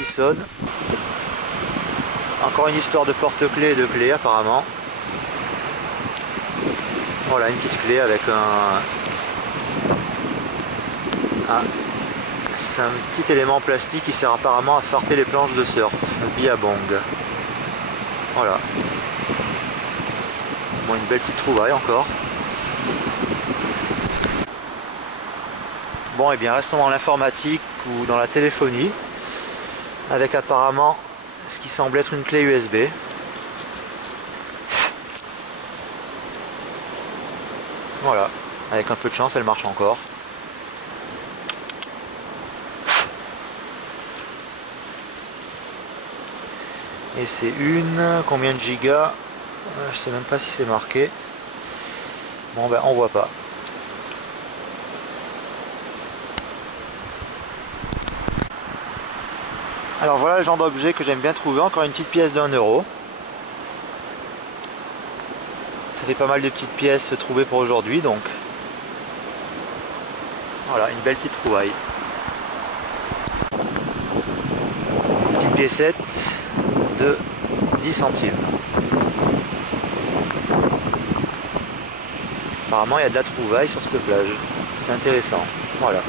qui sonne. Encore une histoire de porte-clés et de clés apparemment. Voilà, une petite clé avec c'est un petit élément plastique qui sert apparemment à farter les planches de surf, le billabong. Voilà. Bon, une belle petite trouvaille encore. Bon, et bien restons dans l'informatique ou dans la téléphonie, avec apparemment ce qui semble être une clé USB. Voilà, avec un peu de chance, elle marche encore. Et c'est combien de gigas? Je sais même pas si c'est marqué. Bon ben on voit pas. Alors voilà le genre d'objet que j'aime bien trouver, encore une petite pièce d'1 €. Ça fait pas mal de petites pièces trouvées pour aujourd'hui, donc voilà, une belle petite trouvaille. Une petite piécette de 10 centimes. Apparemment il y a de la trouvaille sur cette plage, c'est intéressant. Voilà.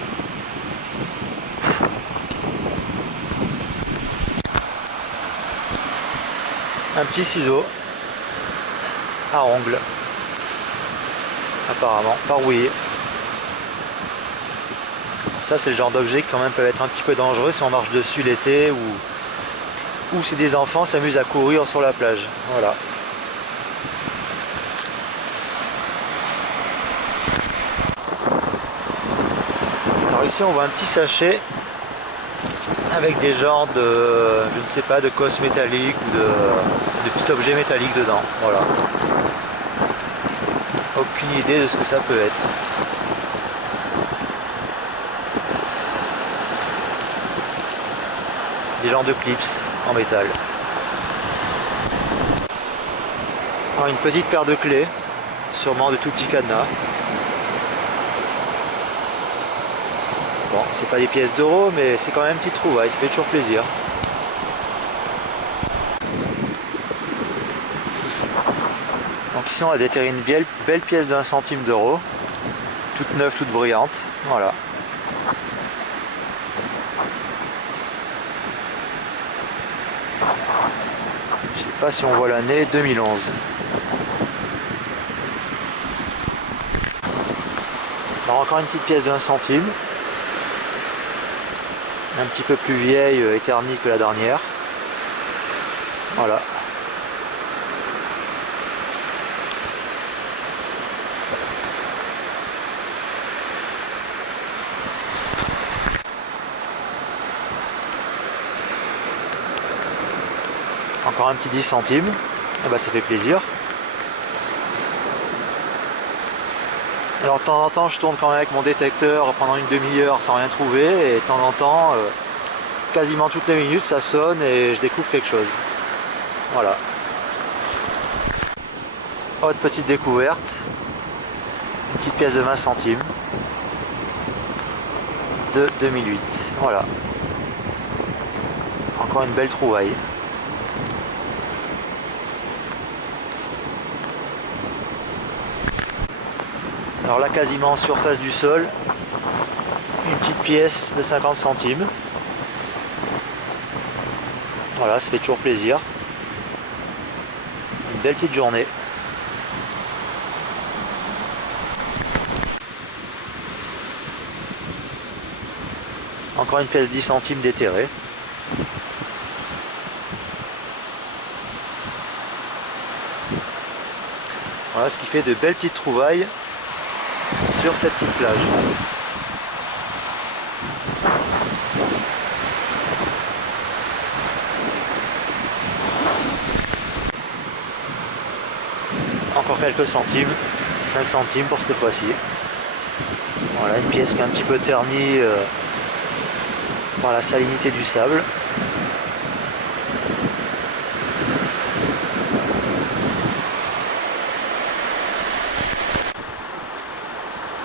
Un petit ciseau à ongles, apparemment, pas rouillé. Ça c'est le genre d'objet qui quand même peut être un petit peu dangereux si on marche dessus l'été ou si des enfants s'amusent à courir sur la plage. Voilà. Alors ici on voit un petit sachet avec des genres de, je ne sais pas, de cosse métallique ou de petits objets métalliques dedans. Voilà. Aucune idée de ce que ça peut être. Des genres de clips en métal. Alors une petite paire de clés, sûrement de tout petit cadenas. Bon, c'est pas des pièces d'euros, mais c'est quand même une petite trouvaille, ça fait toujours plaisir. Donc ici on a déterré une belle pièce d'1 centime d'euro, toute neuve, toute brillante, voilà. Je sais pas si on voit l'année, 2011. Alors encore une petite pièce d'1 centime. Un petit peu plus vieille et ternie que la dernière. Voilà. Encore un petit 10 centimes. Et bah ça fait plaisir. Alors de temps en temps je tourne quand même avec mon détecteur pendant une demi-heure sans rien trouver et de temps en temps, quasiment toutes les minutes ça sonne et je découvre quelque chose. Voilà. Autre petite découverte, une petite pièce de 20 centimes de 2008. Voilà. Encore une belle trouvaille. Alors là quasiment en surface du sol, une petite pièce de 50 centimes. Voilà, ça fait toujours plaisir. Une belle petite journée. Encore une pièce de 10 centimes déterrée. Voilà ce qui fait de belles petites trouvailles sur cette petite plage. Encore quelques centimes, 5 centimes pour cette fois-ci. Voilà, une pièce qui est un petit peu ternie par la salinité du sable.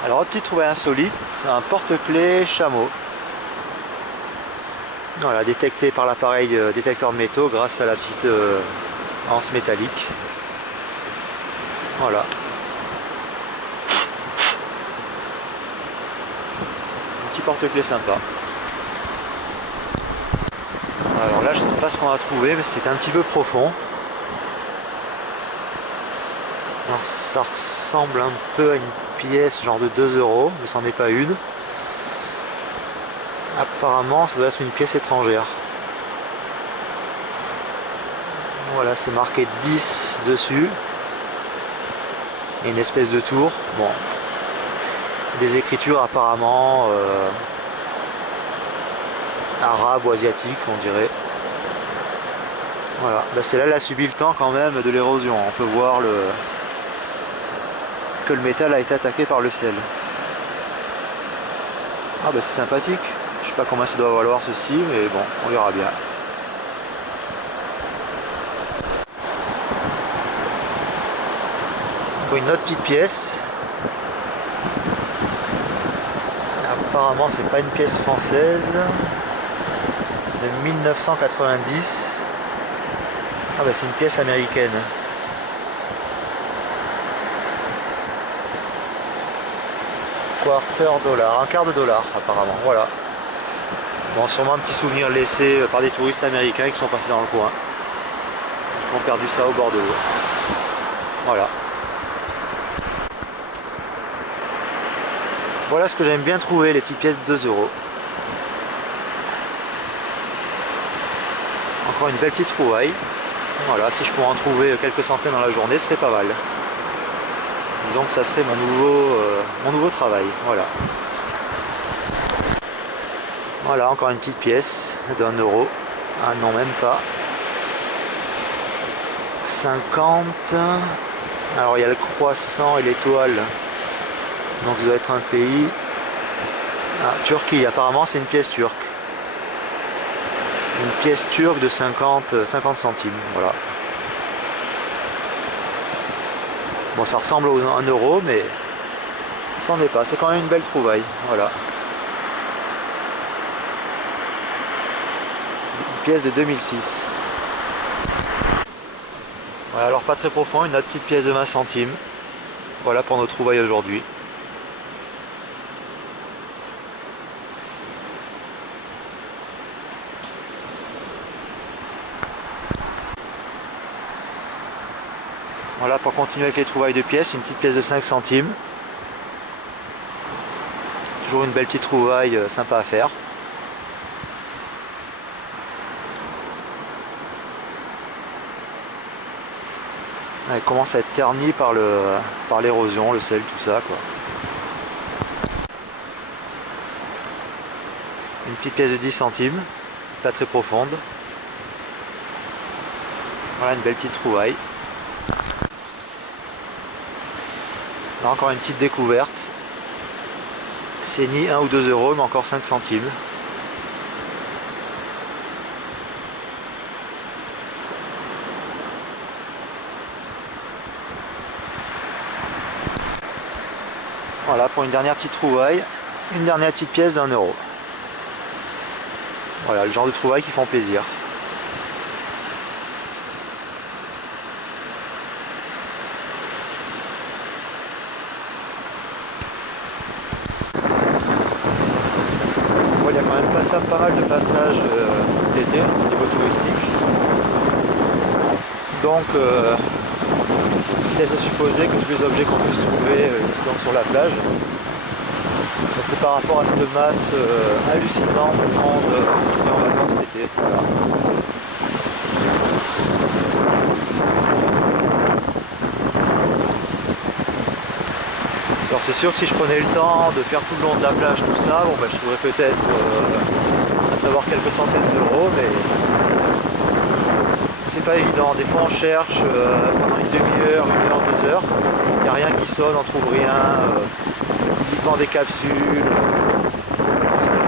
Alors, autre petite trouvaille insolite, c'est un porte-clés chameau. Voilà, détecté par l'appareil détecteur de métaux grâce à la petite anse métallique. Voilà. Un petit porte-clés sympa. Alors là, je ne sais pas ce qu'on va trouver, mais c'est un petit peu profond. Alors ça ressemble un peu à une pièce genre de 2 €, mais c'en est pas une. Apparemment, ça doit être une pièce étrangère. Voilà, c'est marqué 10 dessus. Et une espèce de tour. Bon. Des écritures apparemment arabes ou asiatiques, on dirait. Voilà, ben celle-là, elle a subi le temps quand même de l'érosion. On peut voir que le métal a été attaqué par le sel. Ah bah c'est sympathique. Je sais pas combien ça doit valoir ceci, mais bon, on verra bien. Une autre petite pièce. Apparemment c'est pas une pièce française. De 1990. Ah bah c'est une pièce américaine. $1/4, un quart de dollar apparemment, voilà. Bon, sûrement un petit souvenir laissé par des touristes américains qui sont passés dans le coin. Ils ont perdu ça au bord de l'eau. Voilà. Voilà ce que j'aime bien trouver, les petites pièces de 2 €. Encore une belle petite trouvaille. Voilà, si je pouvais en trouver quelques centaines dans la journée, ce serait pas mal. Disons que ça serait mon nouveau travail. Voilà. Voilà, encore une petite pièce d'1 €. Ah non, même pas. 50. Alors il y a le croissant et l'étoile. Donc ça doit être un pays. Ah, Turquie, apparemment c'est une pièce turque. Une pièce turque de 50 centimes. Voilà. Bon, ça ressemble à 1 €, mais ça n'en est pas. C'est quand même une belle trouvaille. Voilà. Une pièce de 2006. Voilà, alors pas très profond, une autre petite pièce de 20 centimes. Voilà pour nos trouvailles aujourd'hui. Voilà, pour continuer avec les trouvailles de pièces, une petite pièce de 5 centimes. Toujours une belle petite trouvaille sympa à faire. Elle commence à être ternie par l'érosion, le sel, tout ça, quoi. Une petite pièce de 10 centimes, pas très profonde. Voilà une belle petite trouvaille. Là encore une petite découverte. C'est ni 1 ou 2 €, mais encore 5 centimes. Voilà pour une dernière petite trouvaille, une dernière petite pièce d'1 €. Voilà le genre de trouvailles qui font plaisir. Bon, il y a quand même pas mal de passages d'été au niveau touristique. Donc ce qui laisse à supposer que tous les objets qu'on puisse trouver ici donc sur la plage, c'est par rapport à cette masse hallucinante de monde qui est en vacances cet été. Voilà. Alors c'est sûr que si je prenais le temps de faire tout le long de la plage, tout ça, bon, bah, je trouverais peut-être à savoir quelques centaines d'euros, mais c'est pas évident. Des fois on cherche pendant une demi-heure, 1 heure, 2 heures, il n'y a rien qui sonne, on trouve rien, uniquement des capsules,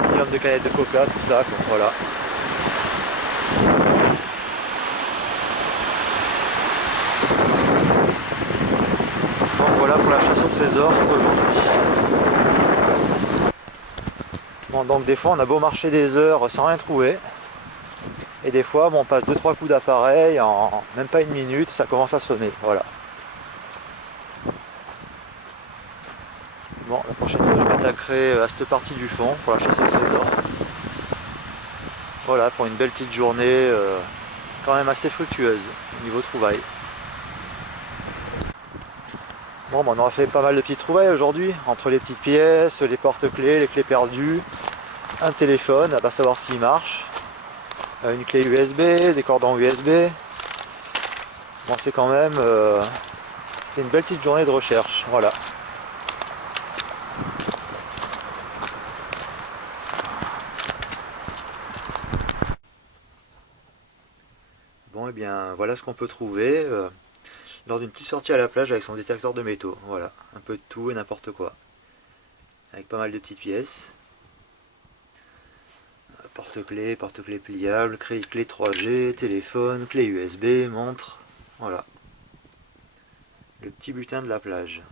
un million de canettes de coca, tout ça, quoi. Voilà. Donc voilà pour la chasse au trésor aujourd'hui. Bon, donc des fois on a beau marcher des heures sans rien trouver, Et des fois, bon, on passe 2-3 coups d'appareil, en même pas une minute, ça commence à sonner. Voilà. Bon, la prochaine fois, je m'attaquerai à cette partie du fond pour la chasse au trésor. Voilà, pour une belle petite journée, quand même assez fructueuse niveau trouvailles. Bon, on aura fait pas mal de petites trouvailles aujourd'hui, entre les petites pièces, les porte-clés, les clés perdues, un téléphone, à pas savoir s'il marche, une clé USB, des cordons USB. Bon, c'est quand même, c'était une belle petite journée de recherche, voilà. Bon, et bien, voilà ce qu'on peut trouver lors d'une petite sortie à la plage avec son détecteur de métaux. Voilà, un peu de tout et n'importe quoi. Avec pas mal de petites pièces. Porte-clés pliable, clé 3G, téléphone, clé USB, montre. Voilà. Le petit butin de la plage.